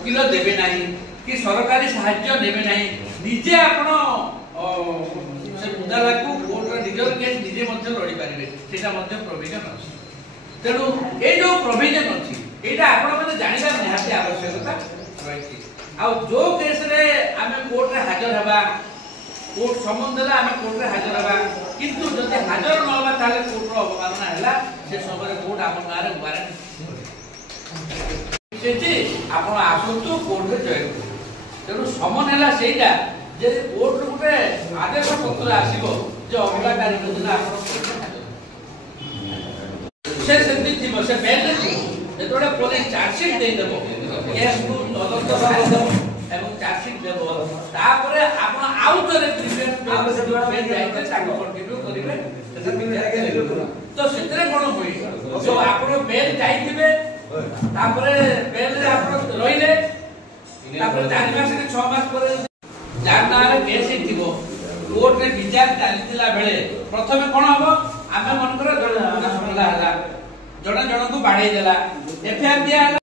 वकिल देवे ना कि सरकारी साहाय्य देवे ना निजे आपण मुद्दा को कोर्ट निजर केस निजे लड़ी पारे से प्रोविजन अच्छी तेणु ये जो प्रोविजन अच्छी यहाँ आपण मैंने जानवा निहाती आवश्यकता रही जो केस रे आम कोर्ट रे हाजर हवा कोर्ट सम्मन देला आम कोर्ट रे हाजर हवा किंतु जदि हाजर न हवा ताले कोर्ट रो अवमानना हैला से समय कोर्ट आम गाँव में वारंट आपण आसतु कोर्ट रे जॉइन तेणु समन है सेटा जे कोर्ट गोटे आदेश पत्र आसीबो जे अभिभाकारी योजना से सेमती थिबो से बेल जेतोडे पुलिस चार्जशीट दे देबो केस को तदंत करबो एवं चार्जशीट देबो तापरे आपण आउटरे प्रिवेंट बेल जाइते ताको कंटिन्यू करिवे तो सेतरे कोन होई जो आपण बेल जाइथिबे तापरे बेल रे आपण रहिले तापरे 4 मास के 6 मास पर जाननार केस थिबो कोर्ट रे विचार चलतिला बेले प्रथमे कोन हबो आमे मन करे जण सुनला हला जण को बाढे देला एफआईआर दिया